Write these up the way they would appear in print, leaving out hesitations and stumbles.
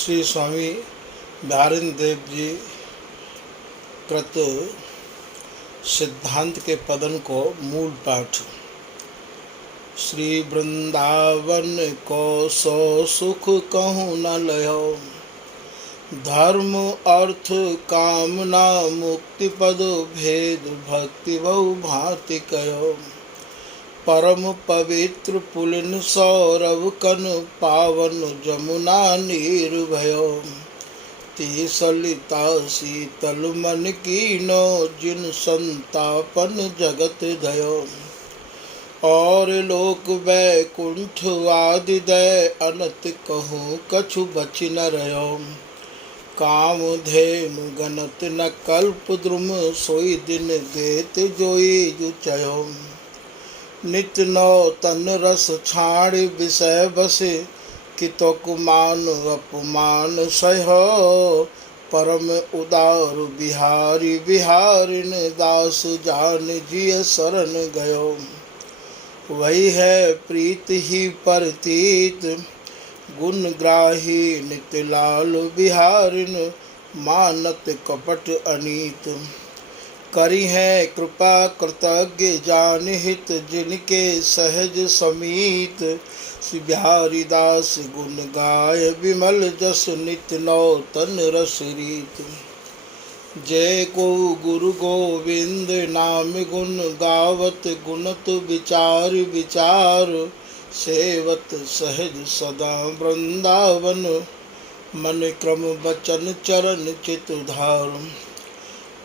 श्री स्वामी बिहारिंद्र देव जी कृत सिद्धांत के पदन को मूल पाठ। श्री वृंदावन को सो सुख कहूँ न लयो, धर्म अर्थ कामना मुक्ति पद भेद भक्ति बहु भांति कयो। परम पवित्र पुलिन सौरभ कन पावन जमुना नीर भयो। ती सलिता शीतल मन कीनो, जिन संतापन जगत दयो। और लोक वैकुंठ आदि दय, अनत कहूँ कछु बचि न रहो। काम धेनु गणत न कल्प द्रुम, सोई दिन देत जोई जुचयो। नित नौ तन रस छाड़ विषय बसे, कितक मान अपमान सहो। परम उदार बिहारी बिहारिन, दास जान जिय शरण गयो। वही है प्रीत ही परतीत, गुण ग्राही नित लाल बिहारिन। मानत कपट अनीत, करी है कृपा कृतज्ञ जान हित। जिनके सहज समीत, श्री बिहारी दास गुण गाय विमल जस। नित नौ तन रस रीत, जय को गुरु गोविंद नाम गुण गावत। गुणत विचार विचार, सेवत सहज सदा वृंदावन। मन क्रम बचन चरण चित धार,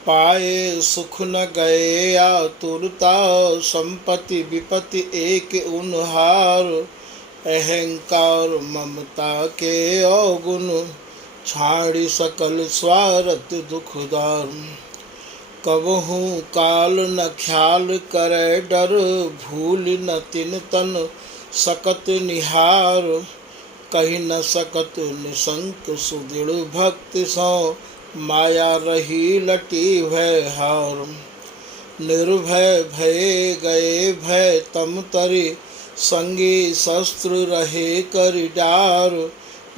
पाए सुख न गए आतुरता। संपत्ति विपत्ति एक उनहार, अहंकार ममता के अवगुण। छाड़ी सकल स्वार्थ दुखदार, कबहू काल न ख्याल करे डर। भूल न तिन तन सकत निहार, कही न सकत निशंक सुदृढ़ भक्ति सो। माया रही लटी भय हार, निर्भय भय गए भय तम तरी। संगी शस्त्र रहे कर डार,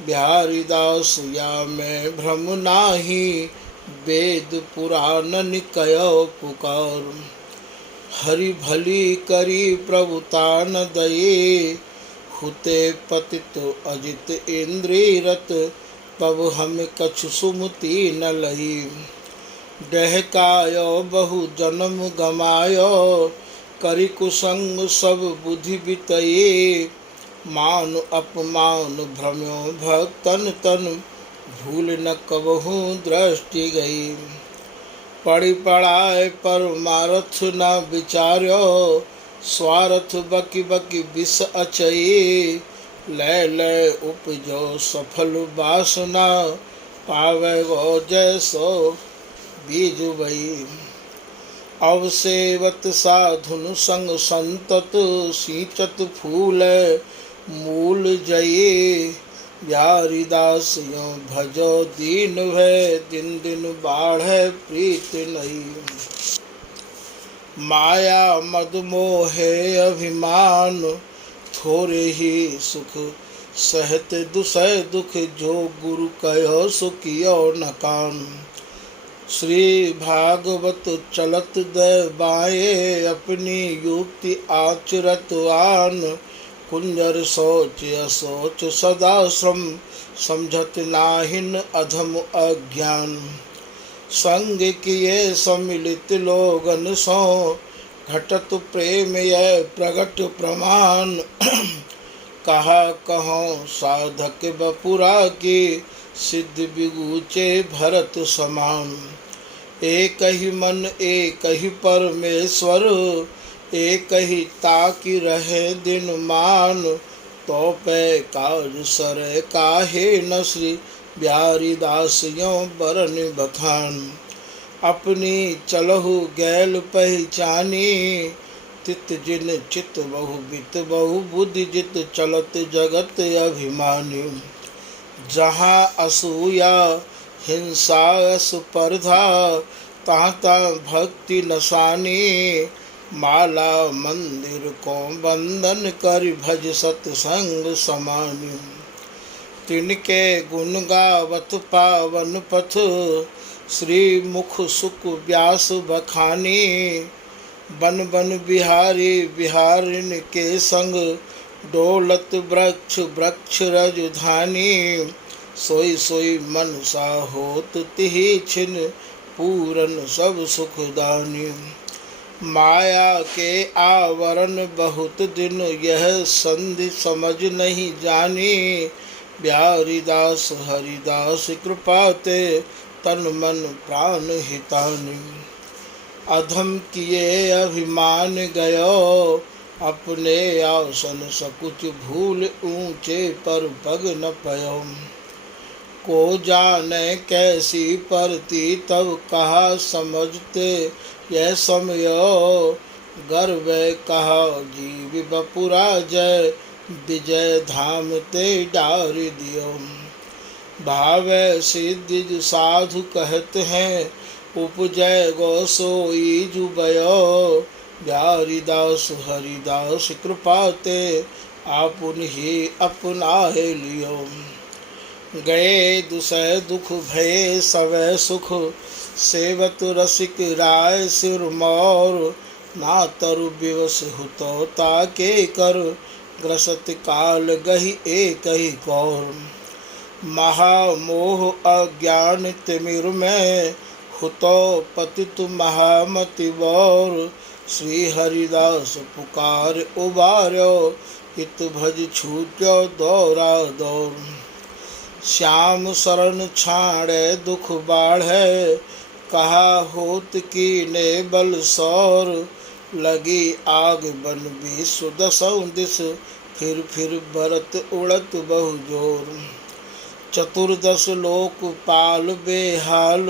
बिहारी दास या मैं भ्रम नाही। वेद पुराण कयो पुकार, हरि भली करी प्रभुता न दये। हुते पतित अजित इंद्रिय रत, तब हम कछु सुमति न लही। डहकायो बहु जन्म गमायो, करि कुसंग सब बुद्धि बितये। मान अपमान भ्रम्यो भक्तन तन, भूल न कबहू दृष्टि गई। पढ़ी पढ़ाए परमारथ न विचार्यो, स्वार्थ बकी बकी विष अचये। लय लय उपजो सफल वासना, पावे गो जैसो बीज बई। अवसेवत साधुन संग संतत, सींचत फूल मूल जये। बिहारी दास यों भजो दीन भय, दिन दिन बाढ़े प्रीत नहीं। माया मद मोहे अभिमान, थोरे ही सुख सहत दुसह दुख। जो गुरु कहो सो कियो न काम, श्री भागवत चलत दबाए। अपनी युक्ति आचरत आन, कुंजर सोच असोच सदा श्रम। समझत नाहिन अधम अज्ञान, संग किए सम्मिलित लोगन सो। घटत प्रेम यह प्रगट प्रमाण, कहा कहो साधक बपुरा की। सिद्ध बिगुचे भरत समान, एक ही मन एक ही परमेश्वर। एक ही ताकि रहे दिन मान, तो पे काज सर काहे न। श्री बिहारी दास यों बरन बखान, अपनी चलहु गैल पहचानी। तित जिन चित बहु बित बहु बुद्धि जित, चलत जगत अभिमानी। जहाँ असूया हिंसा स्पर्धा, तहाँ तहाँ भक्ति नसानी। माला मंदिर को बंधन कर, भज सत्संग समानी। तिनके गुण गावत पावन पथ, श्री मुख सुख व्यास बखानी। बन बन बिहारी बिहारिन के संग, डोलत वृक्ष वृक्ष रजधानी। सोई सोई मनसा होत तिहि छिन, पूरन सब सुखदानी। माया के आवरण बहुत दिन, यह संधि समझ नहीं जानी। बिहारी दास हरिदास कृपाते, तन मन प्राण हितानी। अधम किए अभिमान गयो, अपने आसन सकुच भूल, ऊंचे पर पग न पयो। को जाने कैसी परती, तब कहा समझते यह समयो। गर्व कहा जीव बपुरा जय, विजय धाम ते डार दियो। भाव सिद्ध साधु कहते हैं, उपजय गो सोई जुबयो। बिहारी दास हरिदास कृपाते, आपुन ही अपनाए लियो। गए दुसह दुख भये सवै सुख, सेवत रसिक राय सिरमौर। ना तरु विवश हुतो ताके कर, ग्रसत काल गही एक ही कौर। महामोह अज्ञान तिमिर में, हुतो पतित महामति बौर। श्री हरिदास पुकार उबार्यो, हित भज छूट्यो दौरा दौर। श्याम शरण छाड़े दुख बाढ़े, कहा होत की ने बल सौर। लगी आग बन विश्व दसों दिस, फिर बरत उड़त बहु जोर। चतुर्दश लोक पाल बेहाल,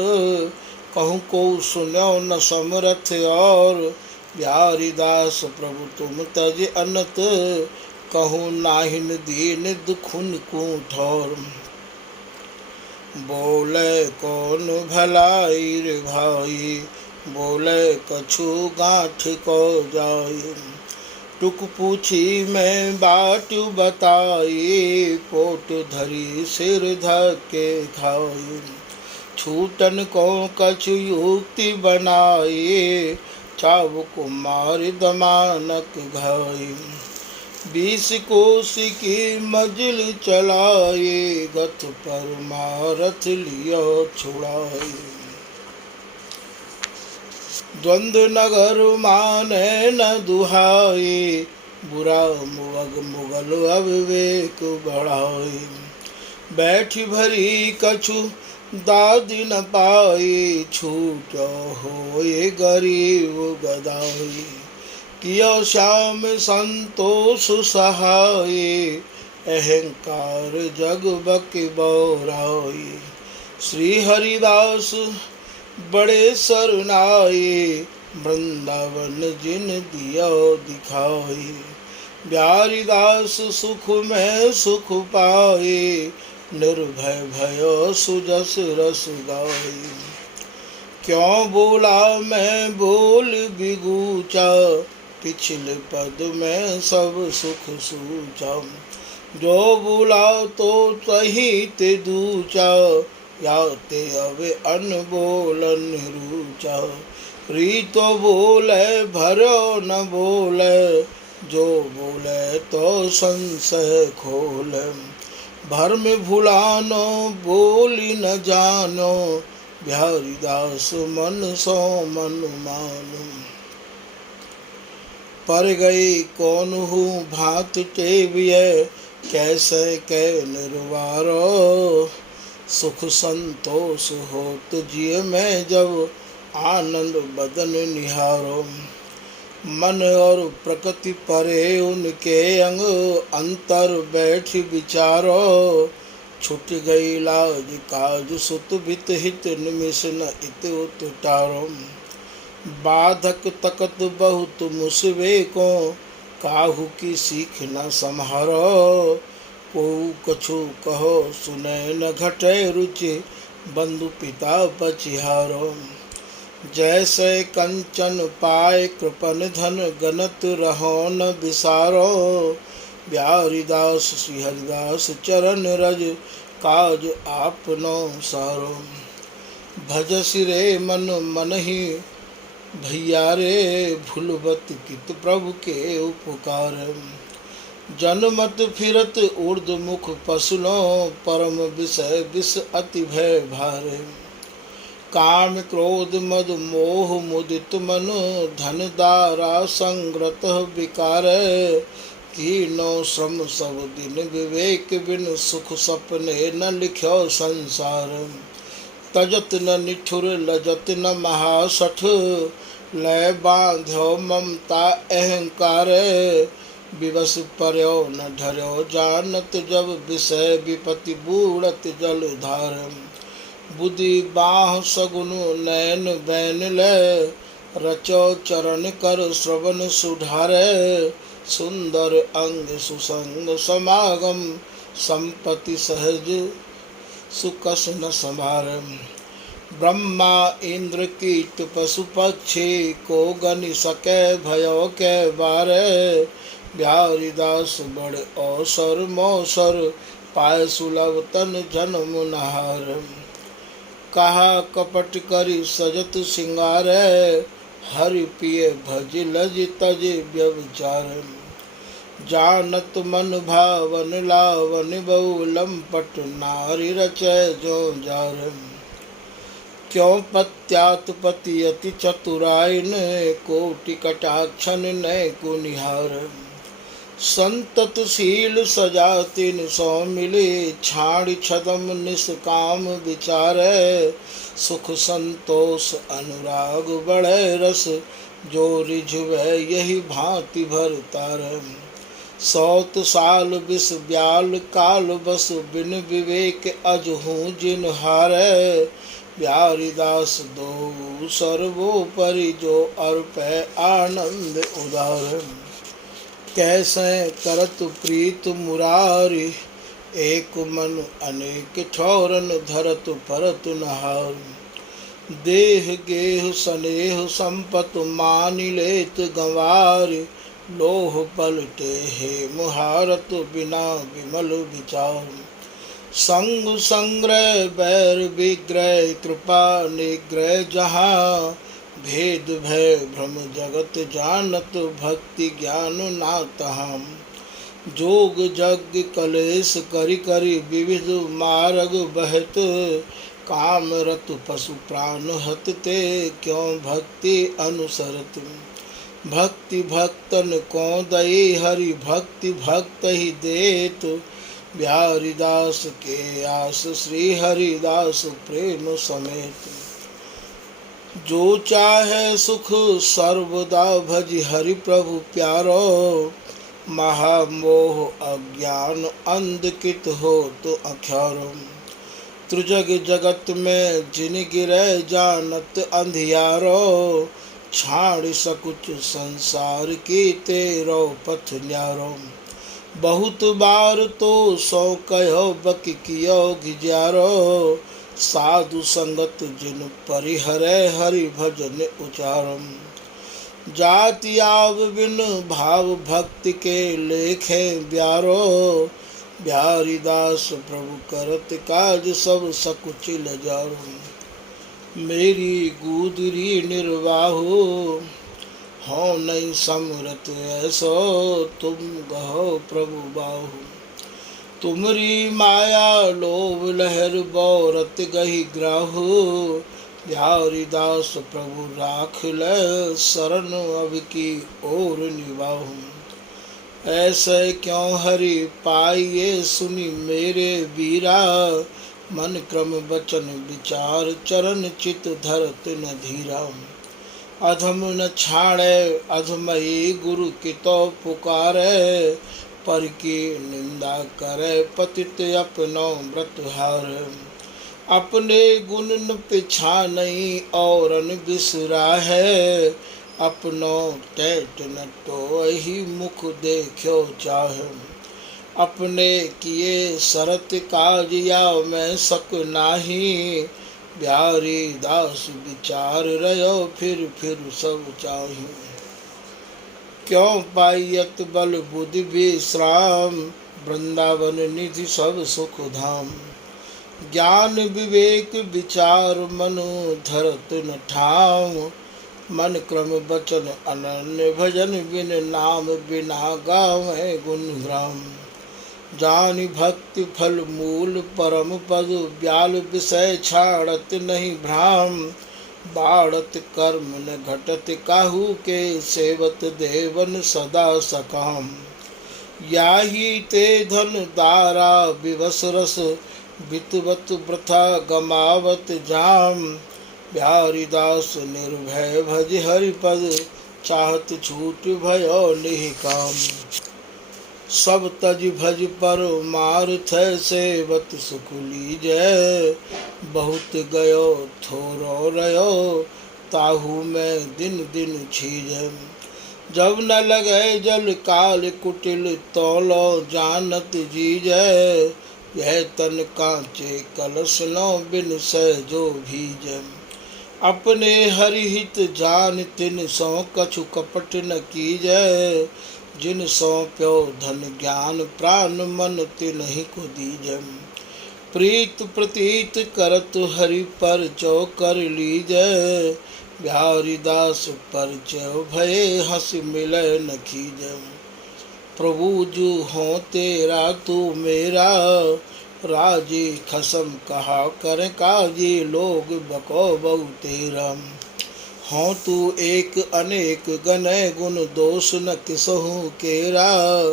कहूँ को सुनो न समरथ और। बिहारी दास प्रभु तुम तज अनत, कहूँ नाहिन दीन दुखुन को ठौर। बोले कौन भलाई रे भाई, बोले कछु गांठ को जाई। टुक पूछी मैं बाट बताई, पोट धरी सिर धके खाई। छूटन को कछु युक्ति बनाई, चाबुक मार दमानक घाई। 20 कोस की मंजिल चलाई, गथ पर मारथ लियो छुड़ाई। द्वंद्व नगर माने न दुहाई, बुरा मुगल अविवेक बढ़ाई। बैठी भरी कछु दादी न पाई, छूटो होए गरीब गदाई। कियो श्याम संतोष सहाय, अहंकार जग बक बौराई। श्री हरिदास बड़े सरनाई, वृंदावन जिन दियो दिखाई। बिहारी दास सुख में सुख पाए, निर्भय भयो सुजस रस गाई। क्यों बोला मैं बोल बिगूचा, पिछले पद में सब सुख सूझा। जो बोला तो तही ते दूचा, या ते अवे अनबोलन रूचा। रीतो बोले भरो न बोले, जो बोले तो संशय खोले। भरम भुलानो बोली न जानो, बिहारी दास मन सो मन मानो। पर गई कौन हूँ भांत टेविय, कैसे कै निर्वारो। सुख संतोष होत जिय में जब, आनंद बदन निहारो। मन और प्रकृति परे उनके अंग, अंतर बैठ विचारो। छुट गई लाज काज सुत बित हित, निमिष न इत उतारो। बाधक तकत बहुत मुसवे को, काहू की सीख न सम्हारो। को कछु कहो सुने न घटे रुचि, बंधु पिता पचिहारो। जैसे कंचन पाए कृपन धन, गनत रहो न विसारो। बिहारी दास श्री हरिदास चरण रज काज आपनो सारो। भज सिरे मन मन ही भैया रे भूलबत कित प्रभु के उपकार। जनमत फिरत ऊर्ध मुख पसुलो परम विषय विष अति भय भार। काम क्रोध मद मोह मुदित मन धन दारा संग्रत विकार। कीनो श्रम सब दिन विवेक बिन सुख सपने न लिख्यो संसार। तजत न निठुर लजत न महासठ लय बांध्यो ममता अहंकार। विवश पर्यो न ढर्यो जानत जब विषय विपति बूढ़त जल धार। बुद्धि बाह सगुन नैन बैन लय रचो चरण कर श्रवण सुधारे। सुंदर अंग सुसंग समागम संपत्ति सहज सुकस न संभार। ब्रह्मा इंद्र कीट पशु पक्षी को गनि सके भयो के बारे। बिहारी दास बड़ अवसर मौसर पाय सुलभ तन जन्म नहार। कहा कपट करी सजत सिंगार हरि पिय भज लज तज व्यभिचार। जानत मन भावन लावन बहु लंपट नारी रचय जो जार। क्यों पत्यात पति अति चतुराइन कोटि कटाक्षन नय को निहार। संतत शील सजातिन सौ मिले छाड़ छदम निष्काम विचार। सुख संतोष अनुराग बढ़े रस जो रिझवे यही भांति भरतार। सौत साल विष ब्याल काल बस बिन विवेक अजहूँ जिन हारे। बिहारी दास दो सर्वोपरि जो अर्पै आनंद उदार। कैसे करत प्रीत मुरारी एक मन अनेक ठौरन धरत परत नहार। देह गेह स्नेह संपत मानि लेत गंवार। लोह पलटे हे मुहारत बिना विमल विचार। संग संग्रह बैर विग्रह कृपा निग्रह जहाँ। भेद भय भ्रम जगत जानत भक्ति ज्ञान ना तहाँ। जोग जग कलेश करि करि विविध मार्ग बहत। काम रत पशु प्राण हत ते क्यों भक्ति अनुसरत। भक्ति भक्तन को दई हरि भक्ति भक्त ही देत। बिहारी दास के आस श्री हरिदास प्रेम समेत। जो चाहे सुख सर्वदा भज हरि प्रभु प्यारो। महामोह अज्ञान अंधकित हो तो अख्यारो। त्रिजग जगत में जिन गिरे जानत अंधियारो। छाड़ सकुच संसार की तेरो पथ न्यारो। बहुत बार तो सौ कहो बक कियो गिजारो। साधु संगत जिन परिहरे हरि भजन उचारम। जाति आव बिन भाव भक्ति के लेखे ब्यारो। बिहारी दास प्रभु करत काज सब सकुचिल जारो। मेरी गुदरी निर्वाहो हो नहीं समरत ऐसो तुम गहो प्रभु बाहु। तुमरी माया लोभ लहर बौरत गही ग्राहु। बिहारी दास प्रभु राख ले शरण अब की ओर निभाहु। ऐसे क्यों हरि पाइये सुनी मेरे वीरा। मन क्रम वचन विचार चरण चित धरत न धीरा। अधम न छाड़े अधमही गुरु की तो पुकारे। पर की निंदा करे पतित अपनो व्रत हार। अपने गुण न पिछा नहीं औरन बिसरा है। अपनो टेट न तो ही मुख देखो चाहे। अपने किए शरत काज या मैं सक नाही। बिहारी दास विचार रहो फिर सब चाही। क्यों पाइयत बल बुद्धि विश्राम, वृंदावन निधि सब सुख धाम। ज्ञान विवेक विचार मनु धरत न ठाम, मन क्रम बचन अनन्य भजन बिन नाम बिना गावे गुण ग्राम। जानि भक्ति फल मूल परम पद, ब्याल विषय छाड़त नहीं भ्राम। बाढ़त कर्म न घटत काहू के, सेवत देवन सदा सकाम। याही ते धन दारा विवश रस, बितवत वृथा गमावत जाम। बिहारी दास निर्भय भज हरिपद, चाहत छूट भयो निहिकाम। सब तज भज पर मारुथ सेवत सुख लीजय, बहुत गयो थोरो रयो, ताहू में दिन दिन छीजय। जब न लगे जल काल कुटिल, तौलो जानत जीजय। यह तन कांचे कलश नो बिन सहजो भीजय। अपने हरिहित जान तिन सो, कछु कपट न कीजय। जिन सौंप्यो धन ज्ञान प्राण, मन तिन्हि को दीजय। प्रीत प्रतीत करत हरि परचो, कर लीजय। बिहारी दास परचय भये, हंस मिलय न खीजय। प्रभु जू हो तेरा तू मेरा, राजी खसम कहा कर काजी। लोग बको बहु तेरा, हों तू एक अनेक गनय गुण, दोष न किसहु केरा।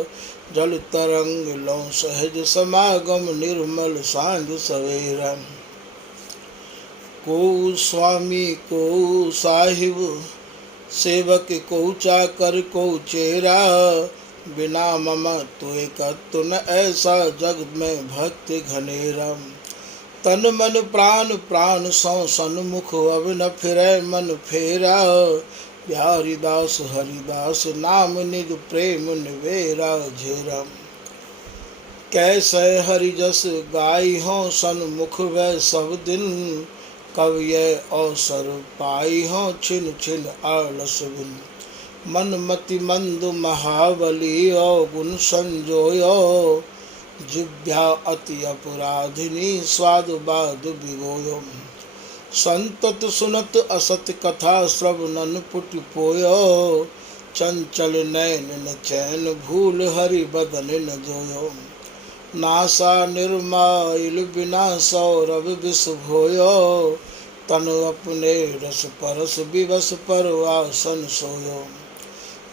जल तरंग लो सहज समागम, निर्मल सांझ सवेरा। को स्वामी को साहिब, सेवक को चाकर को चेरा। बिना मम तुय कत्तु न ऐसा, जग में भक्त घनेरा। तन मन प्राण प्राण सौ सन्मुख, अब न फिरै मन फेरा। बिहारी दास हरिदास नाम, निज प्रेम निवेरा झेरा। कैसे हरि जस गाई हो सन्मुख वै सब दिन, कब ये अवसर पाई हो छिन छिन आलस बिन। मन मति मंद महाबली, गुण संजोयो। जिभ्या अति अपराधिनी, स्वाद बाद बिगोयो। संतत सुनत असत कथा, श्रवणन पुटि पोयो। चंचल नैन न चैन, भूल हरि बदन न जोयो। नासा निर्माइल बिना, सौरभ विष भोयो। तन अपने रस परस, विवश पर आसन सोयो।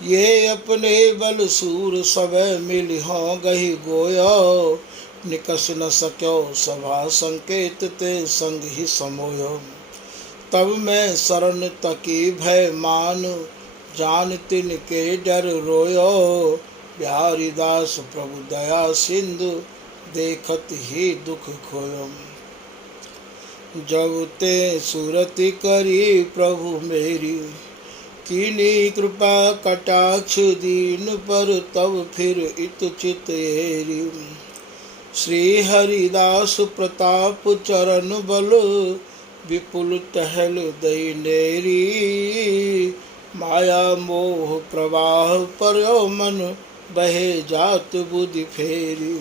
ये अपने बल सूर, सब मिल हों गही गोयो। निकस न सक्यो सभा संकेत, ते संग ही समोयो। तब मैं शरण तकी भय मान, जान तिन के डर रोयो। बिहारी दास प्रभु दया सिंधु, देखत ही दुख खोयो। जब ते सुरति करी प्रभु मेरी, कीनी कृपा कटाक्ष दीन पर, तब फिर इत चित एरी। श्री हरिदास प्रताप चरण बल, विपुल टहल दई नेरी। माया मोह प्रवाह पर्यो मन, बहे जात बुद्धि फेरी।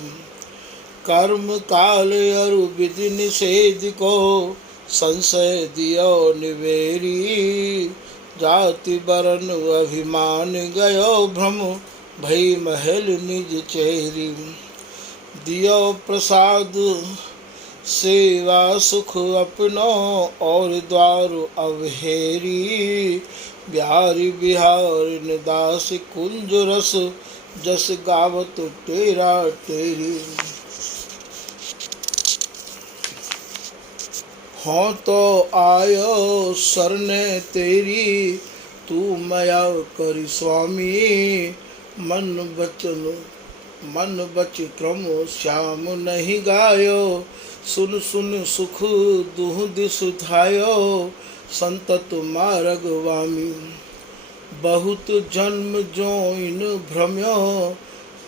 कर्म काल अरु विधि निषेध को, संशय दियो निवेरी। जाति वरण अभिमान गयो भ्रम, भई महल निज चेरी। दियो प्रसाद सेवा सुख अपनो, और द्वार अवहेरी। बिहारी बिहारी दास कुंज रस, जस गावत तेरा तेरी। हो तो आयो सरने तेरी, तू मया करी स्वामी। मन बच क्रम श्याम नहीं गायो। सुन सुन सुख दुह दिस धायो, संतत मार्ग वामी। बहुत जन्म जोइन भ्रम्यो,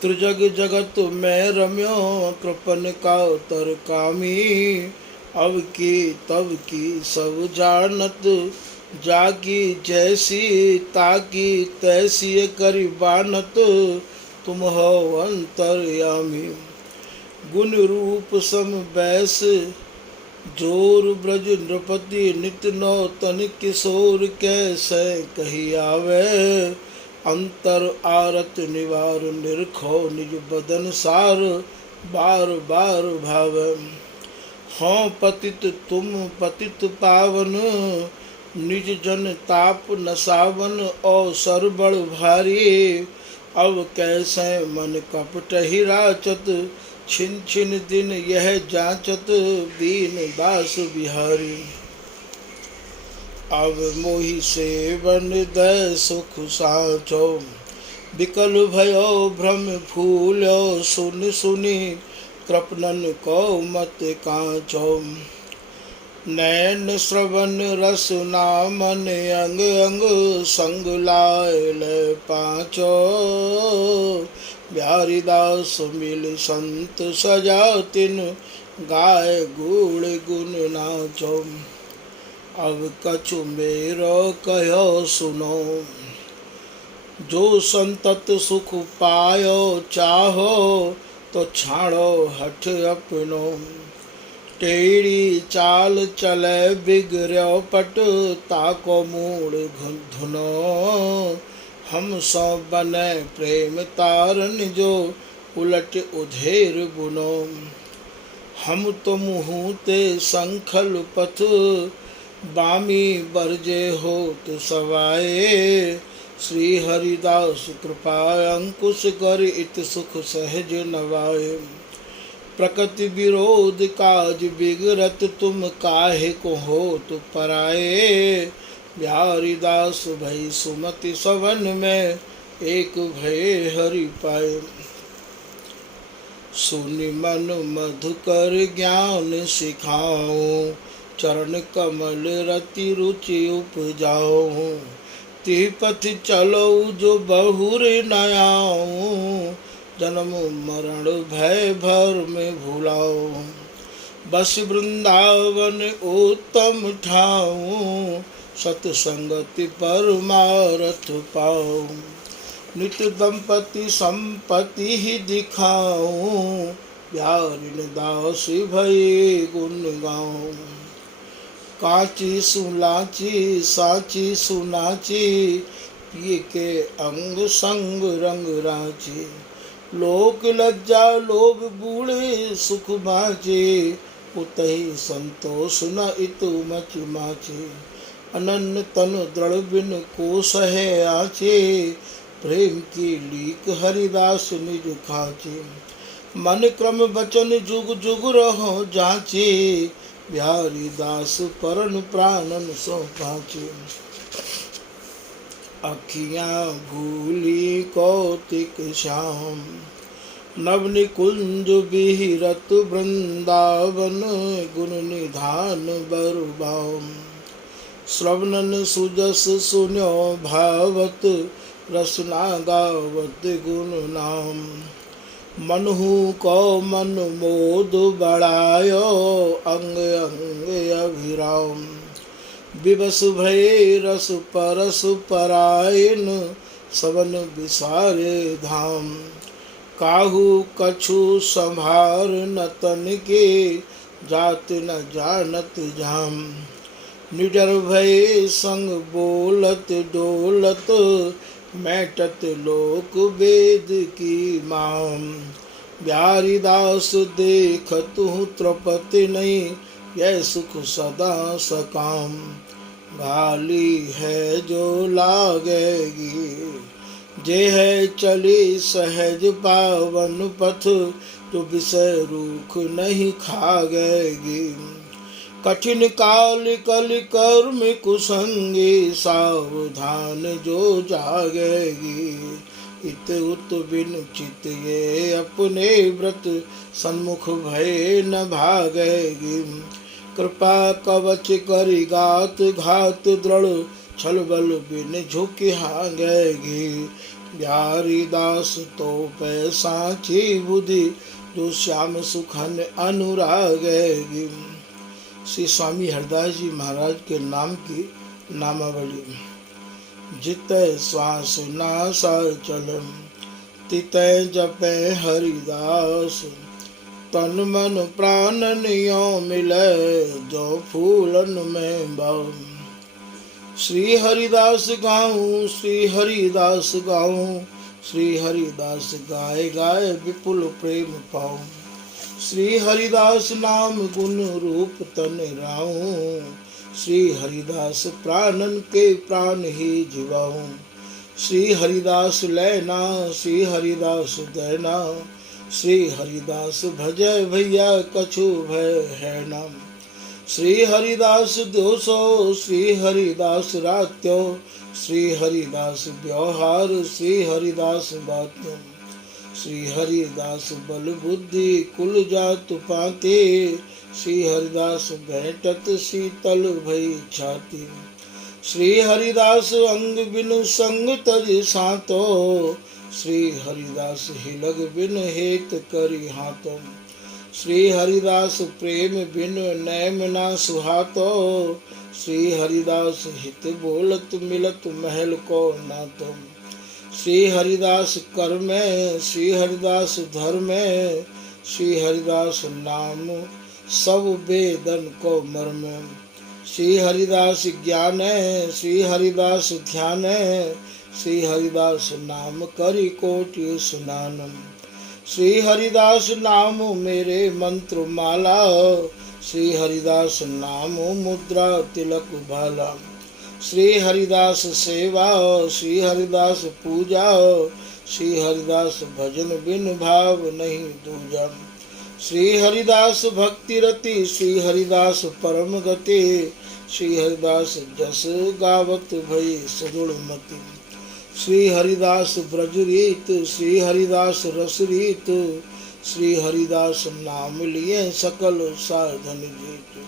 त्रिजग जगत में रम्यो। कृपन का तर कामी, अब की तब की सब जानत। जाकी जैसी ताकी तैसी करी बानत, तुम हो अंतर्यामी। गुण रूप सम बैस जोर ब्रज नृपति, नित नौतन किशोर कैसे कही आवे। अंतर आरत निवार निरखो निज बदन सार, बार बार भावे। हाँ पतित तुम पतित पावन, निज जन ताप नसावन अवसर बड़ भारी। अब कैसे मन कपट ही राचत, छिन छिन दिन यह जांचत, दीन दास बिहारी। अब मोहि सेवन दय सुख साचो, विकल भयो भ्रम फूलो सुन सुनी, कृपनन को मत कांचो। नैन श्रवण रस नामन अंग अंग, संग लायल पाँचो। बिहारी दास मिल संत सजा, तिन गाय गुण गुण नाचो। अब कछु मेरो कहो सुनो, जो संतत सुख पायो चाहो, तो छाड़ो हठ अपनो। टेढ़ी चाल चले बिगड़ो पट, ताको मूड़ धुनो। हम सौ बने प्रेम तारन, जो उलट उधेर बुनो। हम तुम हूते संखल पथ, बामी बरजे होत सवाए। श्री हरिदास कृपा अंकुश कर, इत सुख सहज नवाए। प्रकृति विरोध काज बिगड़त, तुम काहे को होत पराए। बिहारी दास भई सुमति सवन में, एक भय हरि पाए। सुनि मन मधुकर ज्ञान सिखाऊं, चरण कमल रति रुचि उपजाऊं। तिह पथ चलो जो बहुर न आऊं, जन्म मरण भय भर में भुलाओ। बस वृंदावन उत्तम ठाऊं, सतसंगति परमारथ पाऊं। नित दंपति संपत्ति ही दिखाऊं, बिहारिन दास भई गुण गाऊं। कांची सुलाची साची सुनाची, पिए के अंग संग रंग राची। लोक लज्जा लोभ बूढ़े सुख बाचे, उतहि संतोष न इतु मच माचे। अनन्य तन दृढ़ बिन को सहे आचे, प्रेम की लीक हरिदास निज खाचे। मन क्रम वचन जुग जुग रहो जाचे, बिहारी दास परन प्राणन सो पाचे। अखियाँ भूली कौतिक श्याम, नव निकुंज बिहरत वृंदावन। गुण निधान बरुबाम, श्रवणन सुजस सुन्यो भावत। रसना गावत गुण नाम, मनहु को मन मोद बढ़ायो। अंग अंग अभिराम, विवश भय रस परस परायन। सवन विसारे धाम, काहू कछु संभार न तन के। जात न जानत जाम, निडर भय संग बोलत डोलत। मैटत लोक वेद की माम, बिहारी दास देखतु त्रुपति नहीं। यह सुख सदा सकाम, गाली है जो लागेगी। जे है चली सहज पावन पथ, तो विषय रूख नहीं खागेगी। कठिन काल कल कर्म कुसंगी, सावधान जो जागेगी। इत उत बिन चित ये अपने व्रत, सन्मुख भय न भागेगी। कृपा कवच करि गात घात दृढ़, छल बल बिन झुक हांगेगी। बिहारी दास तो पै साची बुद्धि, जो श्याम सुखन अनुरागेगी। श्री स्वामी हरदास जी महाराज के नाम की नामावली। जितै श्वास नासा चलन, तितै जपै हरिदास। तन मन प्राण नियो मिलै, जो फूलन में भाव। श्री हरिदास गाऊं, श्री हरिदास गाऊं, श्री हरिदास गाय गाय विपुल प्रेम पाऊं। श्री हरिदास नाम गुण रूप तन राऊं, श्री हरिदास प्राणन के प्राण ही जीवाऊं। श्री हरिदास लैना, श्री हरिदास दैना, श्री हरिदास भजय भैया कछु भय है नाम। श्री हरिदास दोसो, श्री हरिदास रात्यो, श्री हरिदास व्यवहार, श्री हरिदास बात्यो। श्री हरिदास बल बुद्धि कुल जात पाते, श्री हरिदास भेंटत शीतल भई छाती। श्री हरिदास अंग बिनु संग तज सातो, श्री हरिदास हिलग बिन हेत करी हाथों। श्री हरिदास प्रेम बिन नैम ना सुहातो, श्री हरिदास हित बोलत मिलत महल को नातो। श्री हरिदास कर में, श्री हरिदास धर में, श्री हरिदास नाम सब वेदन को मर्म। श्री हरिदास ज्ञान है, श्री हरिदास ध्यान है, श्री हरिदास नाम करी कोटि स्नान। श्री हरिदास नाम मेरे मंत्र माला, श्री हरिदास नाम मुद्रा तिलक भाला। श्री हरिदास सेवा, श्री हरिदास पूजा, श्री हरिदास भजन बिन भाव नहीं दूजा। श्री हरिदास भक्ति रति, श्री हरिदास परम गति, श्री हरिदास जस गावत भई सदुड़ मति। श्री हरिदास ब्रज रीत, श्री हरिदास रस रीत, श्री हरिदास नाम लिए सकल साधन जीत।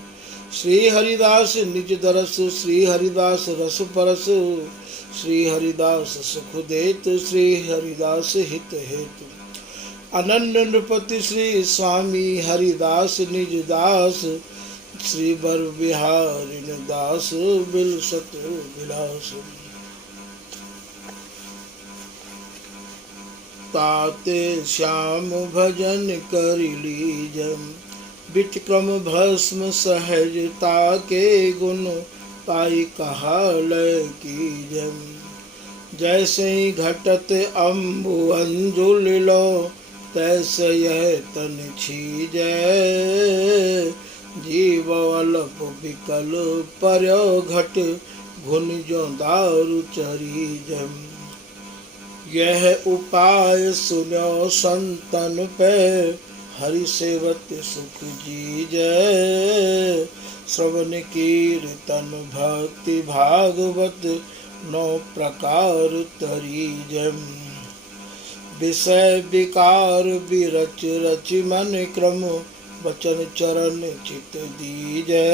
श्री हरिदास निज दरस, श्री हरिदास रस परस, श्री हरिदास सुख देत, श्री हरिदास हित हेतु। अनन्य नृपति श्री स्वामी हरिदास निज दास, श्री बर बिहारी दास बिलसत विलास। ताते श्याम भजन कर लीजम, विक्रम भस्म सहजता के गुण पाई कहा लय कीजम। जैसे घटत अम्बु अंजुल लो, तैसे यह तन छीजै। जीव अल्प विकल पर्यो घट, घुन जो दारु चरीजम। यह उपाय सुनो संतन पे, हरि सेवत सुख जीजै। श्रवण कीर्तन भक्ति भागवत, 9 प्रकार तरीजम। विषय विकार विरच रच मन क्रम, वचन चरण चित दीजै।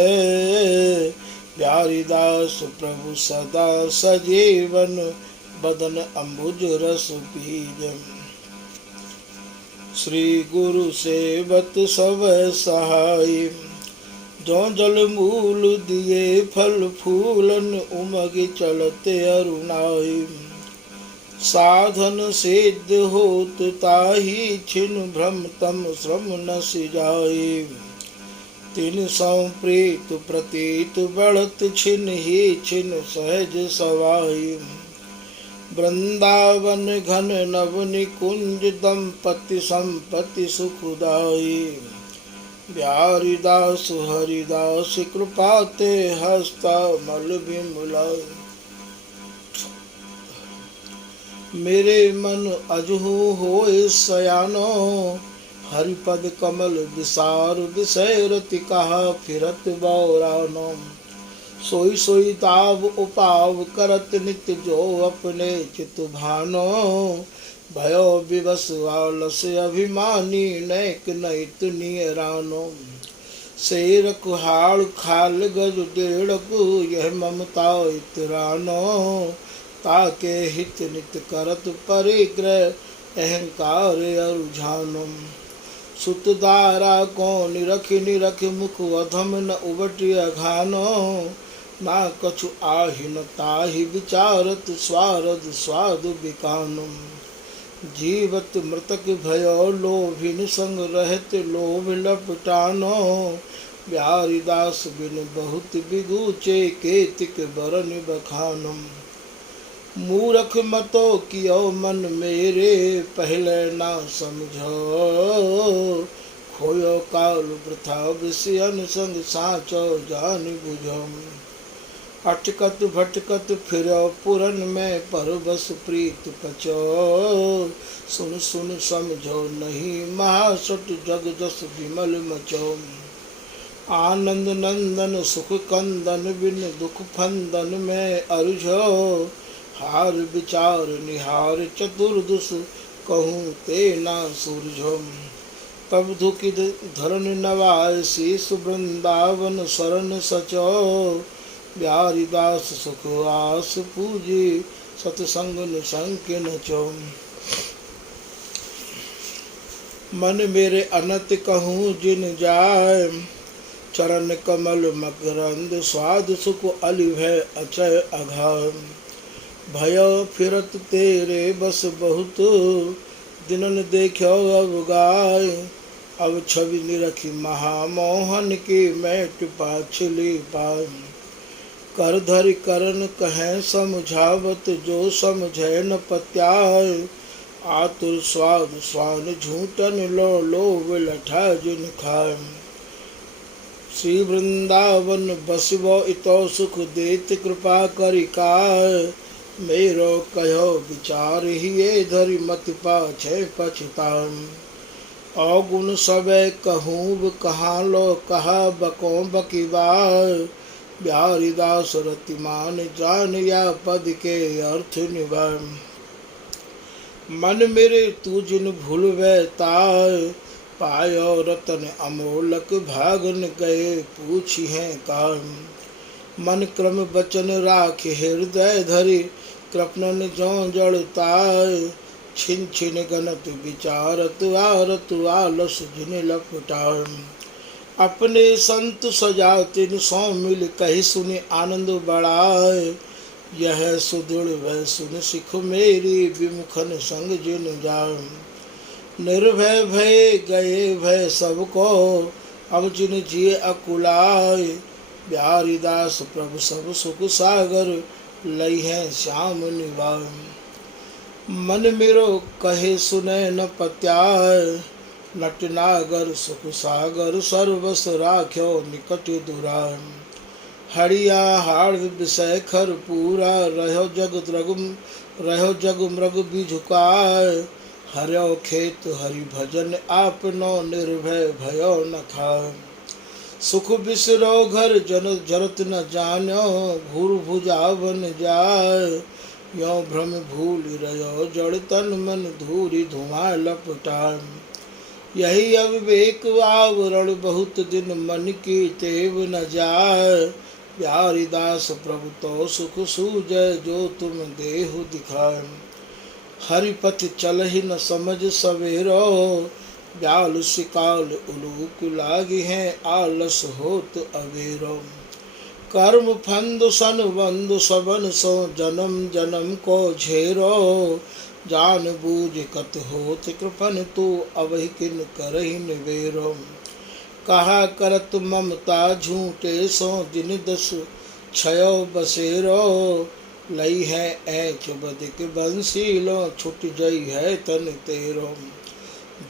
प्यारीदास प्रभु सदा सजीवन, बदन अम्बुज रस पीजम। श्री गुरु सेवत सब सहाय, जो जल मूल दिए फल फूलन, उमग चलते अरुणाई। साधन सिद्ध होत ताहि छिन, भ्रम तम श्रम नस जाय। तिन संप्रीत प्रतीत बढ़त, छिन ही छिन सहज सवाई। वृंदावन घन नव निकुंज, दंपति संपत्ति सुखदाई। बिहारी दास हरिदास कृपाते, हस्ता मल बिमलाई। मेरे मन अजहू होए सयानो, हरिपद कमल विसार विषय रति कहा फिरत बौरानो। सोई सोई ताव उपाव करत नित्य, जो अपने चित भानो। भयो विवश आलस अभिमानी, नैक नैत नियरानो। शेर कुहाड़ खाल गज डेढ़कु, यह ममता इतरानो। ताके हित नित करत परिग्रह, अहंकार अरुझानम। सुत दारा को निरख निरख, मुख अधम न उबटिय घानो। ना कछु आहि न ताहि विचारत स्वारद स्वादु बिकानुम। जीवत मृतक भयो लोभिन संग रहत लोभ लपटानो। बिहारी दास बिन बहुत बिगूचे केतिक बरन बखानुम। मूरख मतो कियो मन मेरे पहले ना समझो। खोयो काल वृथा विषयन संग साचो जान बुझम। अटकत भटकत फिरो पुरन में पर बस प्रीत पचो। सुन सुन समझो नहीं महासट जग जस विमल मचो। आनंद नंदन सुख कंदन बिन दुख फंदन में अर्झो। हार विचार निहार चतुर्दुष कहूँ ते ना सुरझो। तब दुखित धरन नवाय शीस वृंदावन शरण सचो। बिहारी दास सुख आस पूजी सतसंग निसंक नचो। मन मेरे अनत कहूँ जिन जाय। चरण कमल मकरंद स्वाद सुख अलि भय अचय अघाय। भयो फिरत तेरे बस बहुत दिनन देखो अब गाय। अब छवि निरखी महामोहन की मैट पाछली पाय। कर धरि करन कहें समझावत जो समझे न पत्याय। आतुर स्वाद स्वान झूठन लो लोभ लठा जिन खाय। श्री वृंदावन बसवो इतो सुख देत कृपा करिकाय। मेरो कहो विचार ही धरि मत पाछे पछताम। अवगुण सबे कहूँ कहाँ लो कहा बको बकीबार। बिहारी दास रतिमान जान या पद के अर्थ निभाय। मन मेरे तू जिन भूलवे ताय। पायो रतन अमोलक भागन गए पूछी हैं काम। मन क्रम बचन राख हृदय धरि कृपणन जो जड़ताय। छिन छिन गनत विचारत आरत आलस जिन लपटाय। अपने संत सजा तिन सौ मिल कही सुनि आनंद बढ़ाय। यह सुदृढ़ वह सुन सिख मेरी विमुखन संग जिन जाय। निर्भय भय गए भय सबको अब जिन जिए अकुलाय। बिहारी दास प्रभु सब सुख सागर लई है श्याम निवाय। मन मेरो कहे सुने न पत्याय। नटनागर सुख सागर सर्वस राख्यो निकट दुराय। हरिया हाड़ विषय खर पूरा रहो जग मृग बिझुकाय। हर्यो खेत हरि भजन आपनो निर्भय भयो न खाय। सुख बिसरो घर जन जरत न जान्यो घूर भुजावन जाय। यो भ्रम भूल रहो जड़ तन मन धूरी धुआं लपटाय। यही अविवेक आवरण बहुत दिन मन की तेव न जाय। बिहारी दास प्रभु तो सुख सूझय जो तुम देहु दिखाय। हरिपथ चल ही न समझ सवेरो। ब्याल सिकाल उलूक लागी है आलस होत अवेरो। कर्म फंद सन बंद सबन सो जन्म जन्म को झेरो। जान बूझ कत होत कृपन तू अवहि किन करहि निवेरो। कहा करत ममता झूठे सो दिन दस छयो बसेरो। लई है ऐच बदिक बंसीलो छुट जई है तन तेरो।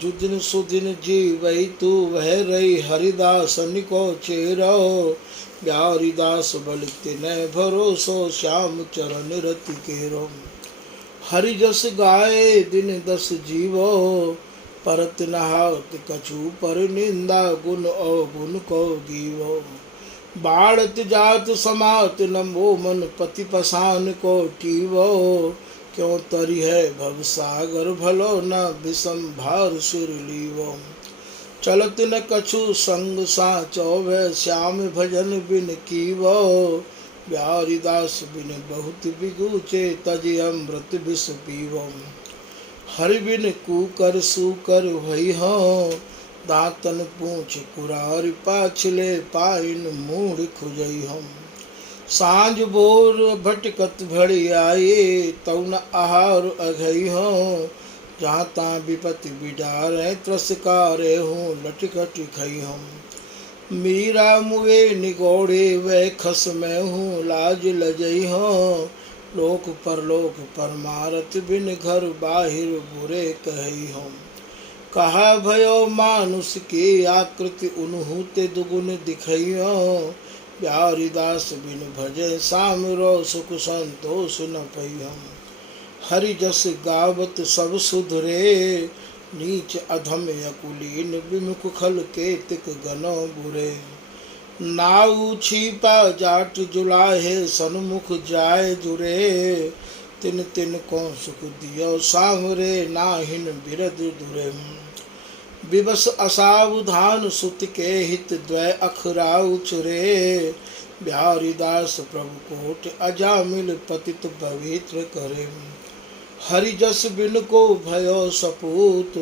जुदिन सुदिन जीवई तू वह रही हरिदासन को चेरो। बिहारी दास बल तिनय भरोसो श्याम चरण रति केरो। हरि जस गाए दिन दस जीवो परत नहात कछु पर निंदा गुण अवगुण को गीवो। बाढ़त जात समात नमो मन पति पसान को टीवो। क्यों तरी है भव सागर भलो न विषम भार सिर लीवो। चलत न कछु संग साचो वह श्याम भजन बिन कीवो। बिहारी दास बिन बहुत बिगूचे तज अमृत विष पीवो। हरि बिन कुकर सुकर भई हो दातन पूछ कुरार पाछले पाइन मूढ़ खुजई हम। सांझ बोर भटकत भड़ी आए, तौ न आहार अघई हो। जहाँ ता विपत्ति बिडारे, त्रसकारे हूँ लटकट खई हम। मीरा मुए निगोड़े वह खस में हूँ, लाज लजई हो। लोक परलोक परमारत, बिन घर बाहिर बुरे कही हम। कहा भयो मानुष की आकृति, उन्हू ते दुगुन दिखइयो। प्यारी दास बिन भजे सामरो, सुख संतोष न पई हम। हरि जस गावत सब सुधरे, नीच अधम यकुलीन विमुख खल केतिक गनो बुरे। नाऊ छिपा जाट जुलाहे, सन्मुख जाय जुरे। तिन तिन को सुख दियो सामरे, नाहिन बिरद दुरे। विवश असावधान सुत के हित, द्वै अखराउ चुरे। बिहारी दास प्रभु कोट, अजामिल पतित पवित्र करे। हरि जस बिन को भयो सपूत,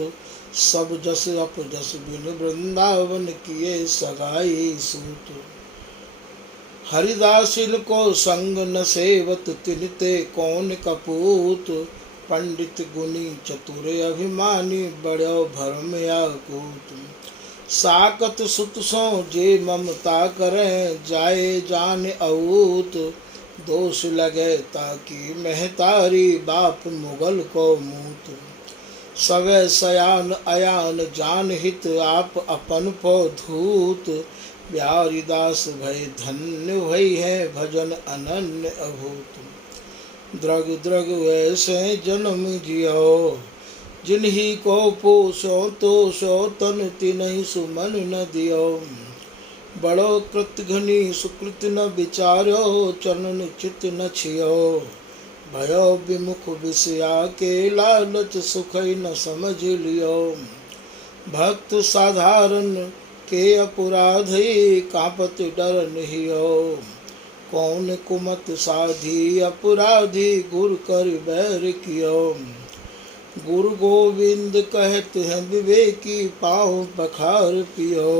सब जस अप जस बिन वृंदावन किए सगाई सूत। हरिदासिल को संग न सेवत, तिनते कौन कपूत। पंडित गुनी चतुर अभिमानी, बड़ो भरम याकूत। साकत सुत सो जे ममता करें, जाए जान अऊत। दोष लगे ताकि महतारी, बाप मुगल को मूत। सवे सयान अयान जान हित, आप अपन पो धूत। बिहारी दास भय धन्य भई है, भजन अनन्य अभूत। द्रग द्रग वैसे जन्म जियो, जिन्हीं को पोषो तोषो, तन तिन्हि सुमन न दियो। बड़ो कृत घनी सुकृत न विचारो, चरण चित न छियो। भयो विमुख विषया के, लालच सुख न समझ लियो। भक्त साधारण के अपराधी, कापत डर नहियो। कौन कुमत साधी अपराधी, गुर कर बैर कियो। गुरु गोविंद कहत हैं विवेकी, पाँव पखार पियो।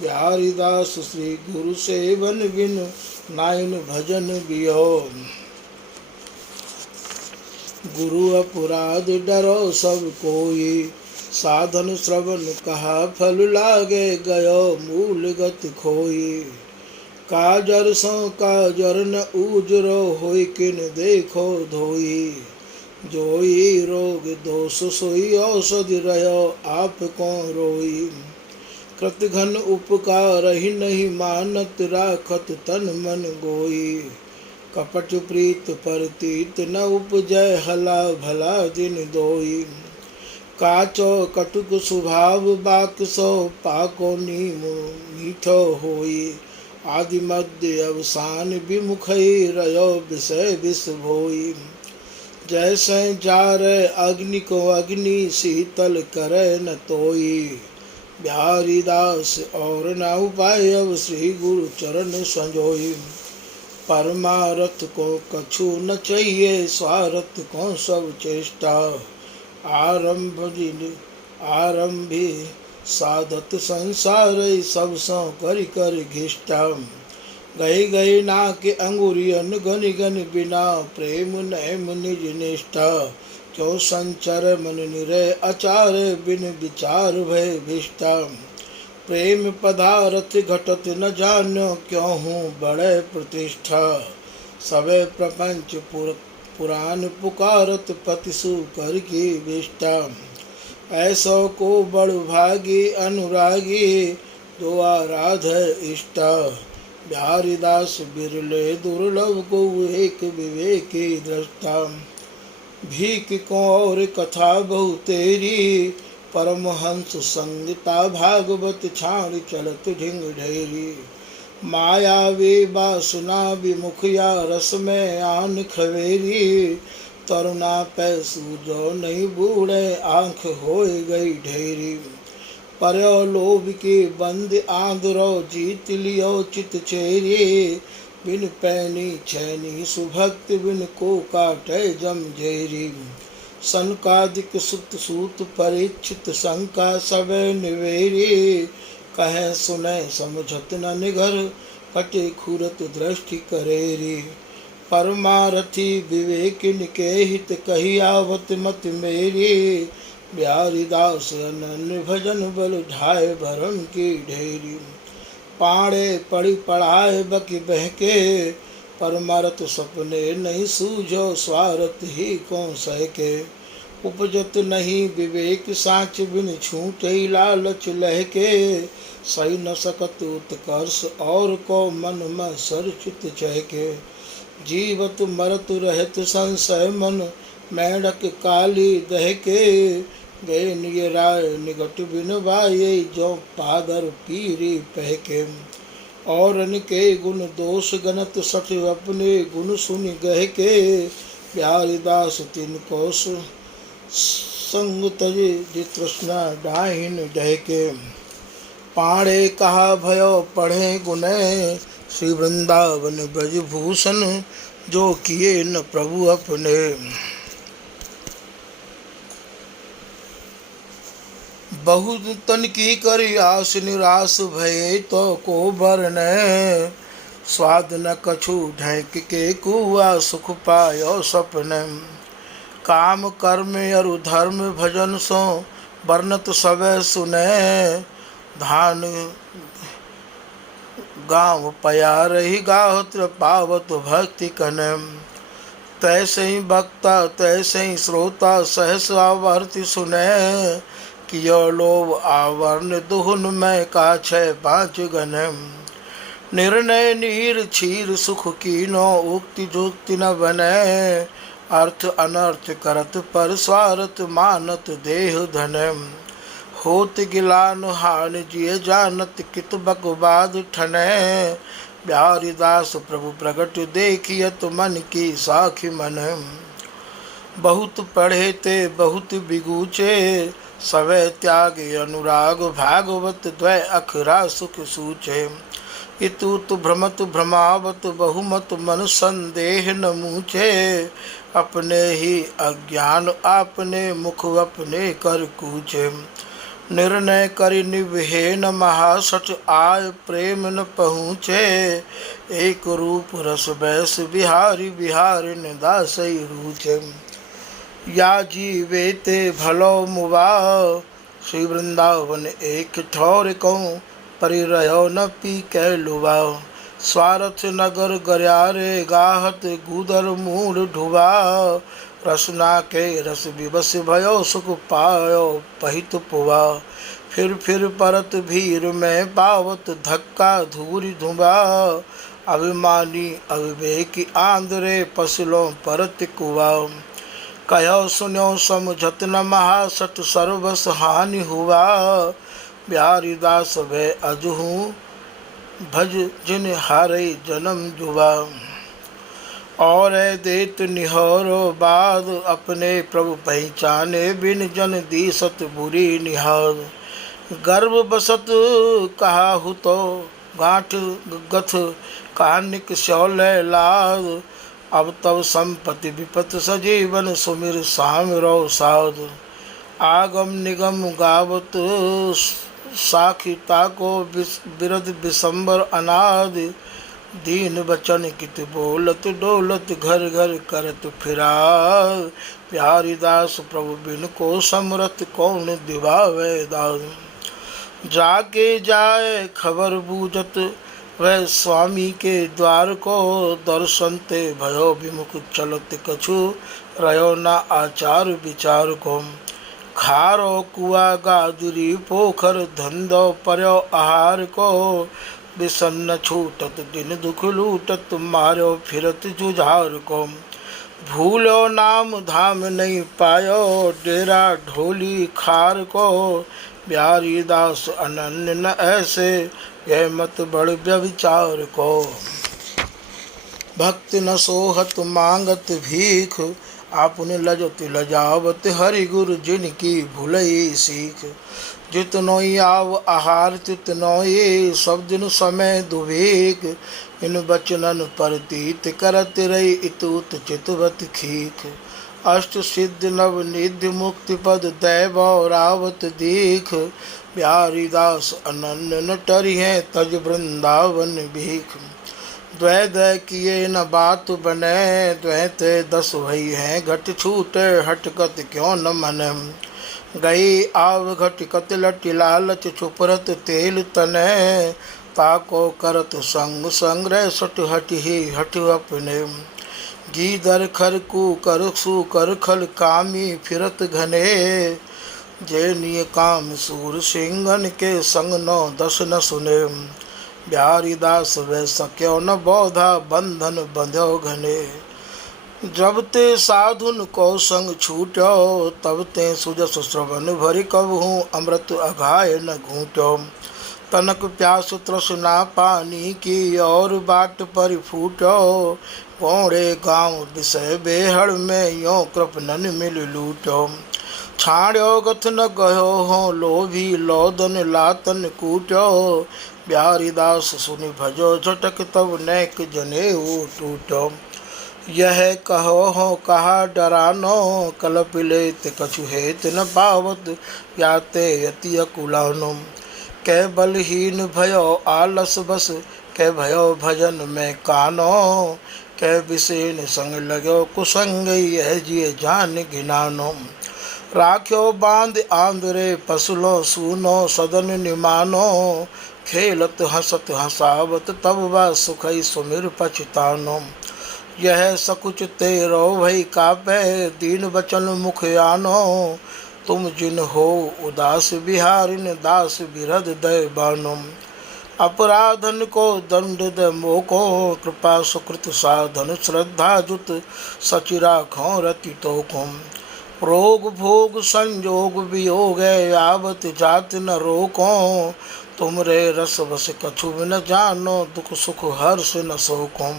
बिहारी दास श्री गुरु सेवन बिन, नाइन भजन बियो। गुरु अपराध डरो सब कोई, साधन श्रवण कहा फल लागे, गयो मूल गति खोई। काजर सो काजर न ऊजरो, होई किन देखो धोई। जोई रोग दोष सोई, औषधि रहो आप को रोई। कृत घन उपकार ही नहीं मानत, राखत तन मन गोई। कपट प्रीत परतीत न उपजय, हला भला दिन दोई। काचो कटुक स्वभाव बाक सो, पाको नीम मीठो होई। आदि मध्य अवसान विमुखई, रयो विषय विष भोई। जैसे जारे अग्नि को अग्नि, शीतल करे न तोई। बिहारी दास और न उपाय, अब श्री गुरु चरण संजोई। परमारथ को कछु न चाहिए, स्वार्थ को सब चेष्टा। आरंभी साधत संसार, सब सौ करि कर घिष्टा। गई गई ना के अंगुरियन, गनि गनि बिना प्रेम नैम निज निष्ठा। क्यों संचर मन निरय अचार, बिन विचार भय भिष्टा। प्रेम पदारथ घटत न जान्यो, क्यों हूँ बड़े प्रतिष्ठा। सवे प्रपंच पुराण पुकारत, पति सुकर की विष्टा। ऐसो को बड़ भागी अनुरागी, दो आराध इष्टा। बिहारी दास बिरले दुर्लभ को, एक विवेकी दृष्टा। भीख को और कथा बहु तेरी, परमहंस संगीता भागवत छाड़ चलत ढिंग ढेरी। माया वे वासना विमुखिया, रस में आन खवेरी। तरुणा पैसू जो नहीं बूढ़े, आँख होए गई ढेरी। पर्यो लोभ के बंद आंदरो, जीत लियो चित चेरी। बिन पैनी छैनी सुभक्त, बिन को काटे जमझेरी। सनकादिक सुत सूत परीक्षित, शंका सबे निवेरी। कहे सुने समझत न निगर, कटे खुरत दृष्टि करे रे। परमारथी विवेकिन के हित कही आवत मत मेरी। बिहारी दास अनन्य भजन बल ढाए भरम की ढेरी। पाड़े पड़ी पढ़ाए बकी बहके परमारथ सपने नहीं सूझो स्वार्थ ही कौन सहके। उपजत नहीं विवेक साच बिन छूटे लालच लहके। सही न सकत उत्कर्ष और को मन में सरचित चहके। जीवत मरत रहत संशय मन मेढक काली दहके। गए निय राय निगट बिन बाये जो पादर पीरी पहके। और के गुण दोष गणत सठ अपने गुण सुनि गहके। बिहारी दास तिनको संग तजे जे तृष्णा डाहिन डहके। पाड़े कहा भयो पढ़े गुने श्री वृंदावन ब्रजभूषण जो किए न प्रभु अपने। बहुत तन की करी आस निराश भये तो को बरने। स्वाद न कछु ढैक के कुआ सुख पायो सपने। काम कर्म अरु धर्म भजन सो वर्णत सबे सुने। धान गाँव पया रही गाहत्र पावत भक्ति कने। तैसे ही वक्ता तैसे ही श्रोता सहस आवर्ति सुने। कियो लोभ आवरण दुहन में का छह पाँच गने। निर्णय नीर क्षीर सुख कीनो उक्ति जुक्ति न बने। अर्थ अनर्थ करत पर स्वार्थ मानत देह धने। होत गिलान हान जिय जानत कित बकवाद ठने। बिहारी दास प्रभु प्रगट देखियत मन की साखी मन। बहुत पढ़े ते बहुत बिगूचे सवै त्याग अनुराग भागवत द्वय अखरा सुख सूचे। इतुत भ्रमत भ्रमावत बहुमत मन संदेह न मूचे। अपने ही अज्ञान आपने मुख अपने कर कूचे। निर्णय करि निभे न महासठ आय प्रेम न पहुँचे। एक रूप रस बैस बिहारी बिहारी दासई रूचे। या जीवे ते भलो मुवा श्री वृंदावन एक ठौर कहूँ परिरहो न पी कै लुवा। स्वार्थ नगर गर्यारे गाहत गुदर मूढ़ ढुबा। रसना के रस विवश भयो सुख पायो पहित पुआ। फिर परत भीर में पावत धक्का धूरी धुबा। अभिमानी अविवेकी आंद्रे पसलों परत कुआ। कहो सुनो समझत न महासठ सर्वस हानि हुआ। बिहारी दास भय अजहू भज जिन हारे जन्म जुबा। और देत निहारो बाद अपने प्रभु पहचाने बिन जन दीसत बुरी निहार। गर्भ बसत कहा हु तो गांठ गथ कानिक शौलय लाद। अब तब संपत्ति विपत सजीवन सुमिर सामिरो साध। आगम निगम गावत साखिता को बिरद बिसंबर अनादि। दीन बचन कित बोलत डोलत घर घर करत फिरा। प्यारी दास प्रभु बिन को समरथ कौन दिवावे दाद। जाके जाए खबर बूझत वह स्वामी के द्वार को। दर्शन ते भयो विमुख चलत कछु रहो न आचार विचार को। खारो कुआ गादरी पोखर धंधो पर्यो आहार को। विसन्न छूटत दिन दुख लूटत मारो फिरत जुझार को। भूलो नाम धाम नहीं पायो डेरा ढोली खार को। बिहारी दास अनन्य न ऐसे यह मत बड़ व्यविचार को। भक्त न सोहत मांगत भीख आपने लजत लजावत हरि गुरु जिनकी भुलई सीख। जितनो आव आहार तितनो ये सब दिन समय दुभीक। इन बचनन परतीत करत रही इतुत चितवत खीख। अष्ट सिद्ध नव निधि मुक्ति पद दैव रावत दीख। बिहारी दास अनन्य न टरिहें तज वृंदावन भीख। द्वै द्वै किए न बात बने द्वैत 10 भई हैं घट छूटे हटकत क्यों न मन। गई आव घटकत लट लालच छुपरत तेल तने। ताको करत संग संग्रह सट हट ही हट अपने। गीदर खर कु कर सु कर खल कामी फिरत घने। जे निय काम सूर सिंगन के संग 9-10 न सुने। बिहारी दास वे सक्यो न बोधा बंधन बंध्यो घने। जब ते साधुन को संग छूट्यो तब ते सुजस श्रवण भरि कबहूँ अमृत अघाय न घूट्यो। तनक प्यास तृष्णा पानी की और बाट पर फूट्यो। पौड़े गाँव विषय बेहड़ में यो कृपनन मिल लूट्यो। छाड़्यो गथ न गयो हो लोभी लोदन लातन कूट्यो। बिहारी दास सुनि भजो झटक तब नैक जने टूट्यो। यह कहो हो कहा डरानो कलप लेत कछु हेत न पावत। याते यति अकुलानो कै बलहीन भयो आलस बस। कै भयो भजन में कानो कै विषेन संग लगो कुसंग यह जिय जान घिनानो। राख्यो बांध आंदरे पसुलो सूनो सदन निमानो। खेलत हंसत हंसावत तब वह सुखई सुमिर पछतानो। यह सकुच तेरो भई कापे दीन बचन मुख आनो। तुम जिन हो उदास बिहारिन दास बिरद दय बानो। अपराधन को दंड द मोको कृपा सुकृत साधन श्रद्धा जुत सचि राखो रति तोको। रोग भोग संयोग वियोग आवत जात न रोको। तुमरे रस बस कछु न जानो दुख सुख हर्ष न शोको।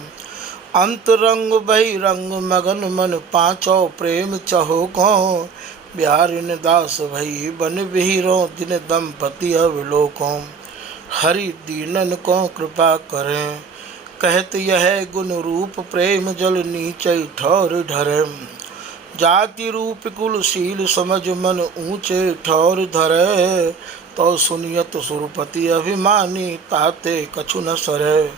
अंतरंग बहिरंग मगन मन पाँचों प्रेम चहोको। बिहारिन दास भई बन बिहिरो दिन दंपति अवलोको। हरि दीनन को कृपा करें कहत यह गुण रूप प्रेम जल नीचे ठौर ढरे। जाति रूप कुल शील समझ मन ऊंचे ठौर धरे। तो सुनियत सुरपति अभिमानी ताते कछु न सरे।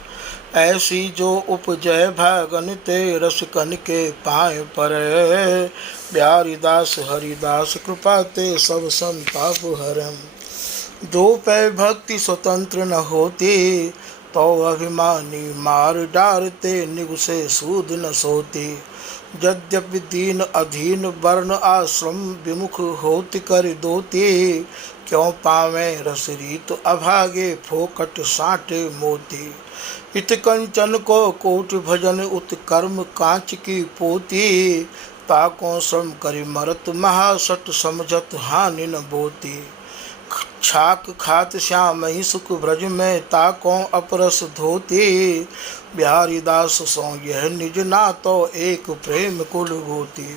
ऐसी जो उपजय भागन ते रसिकन के पाए परे। बिहारी दास हरिदास कृपा ते सब संताप हरम। जो पै भक्ति स्वतंत्र न होती तो अभिमानी मार डारते निगुसे सूद न सोती। यद्यपि दीन अधीन वर्ण आश्रम विमुख होति कर दोती। क्यों पावे रस रीत अभागे फोकट साटे मोती। इत कंचन को कोट भजन उत्कर्म कांच की पोती। ताको श्रम करि मरत महासट समझत हानि न बोती। छाक खात श्याम ही सुख ब्रज में ताको अपरस धोती। बिहारी दास सो यह निज ना तो एक प्रेम कुल होती।